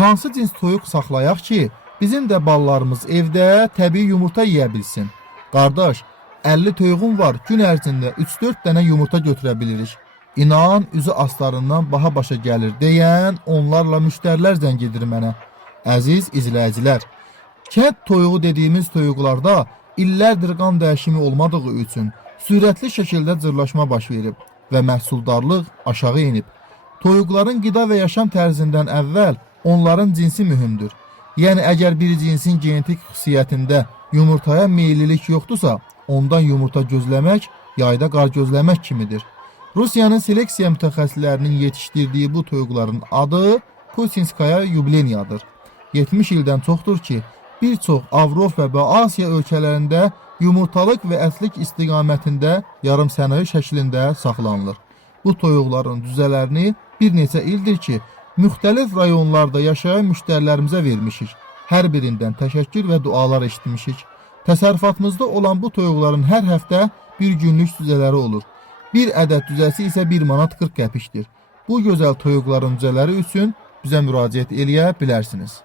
Hansı cins toyuq saxlayaq ki, bizim də ballarımız evdə təbii yumurta yeyə bilsin? Qardaş, 50 toyuğum var, gün ərzində 3-4 dənə yumurta götürə bilirik. İnan, üzü aslarından baha başa gəlir deyən onlarla müştərilər zəng edir mənə. Əziz izləyicilər, kənd toyuğu dediyimiz toyuqlarda illərdir qan dəyişimi olmadığı üçün sürətli şəkildə cırlaşma baş verib və məhsuldarlıq aşağı inib. Toyuqların qida və yaşam tərzindən əvvəl onların cinsi mühümdür. Yəni əgər bir cinsin genetik xüsusiyyətində yumurtaya meyillilik yoxdursa, ondan yumurta gözləmək yayda qar gözləmək kimidir. Rusiyanın seleksiya mütəxəssislərinin yetişdirdiyi bu toyuqların adı Putinskaya yubileniyadır. 70 ildən çoxdur ki, bir çox Avropa və Asiya ölkələrində yumurtalıq və ətlik istiqamətində yarımsənəvi şəklində saxlanılır. Bu toyuqların düzələrini bir neçə ildir ki, müxtəlif rayonlarda yaşayan müştərilərimizə vermişik. Hər birindən təşəkkür və dualar eşitmişik. Təsərrüfatımızda olan bu toyuqların hər həftə bir günlük düzələri olur. Bir ədəd düzəsi isə 1 manat 40 qəpikdir. Bu gözəl toyuqların düzələri üçün bizə müraciət eləyə bilərsiniz.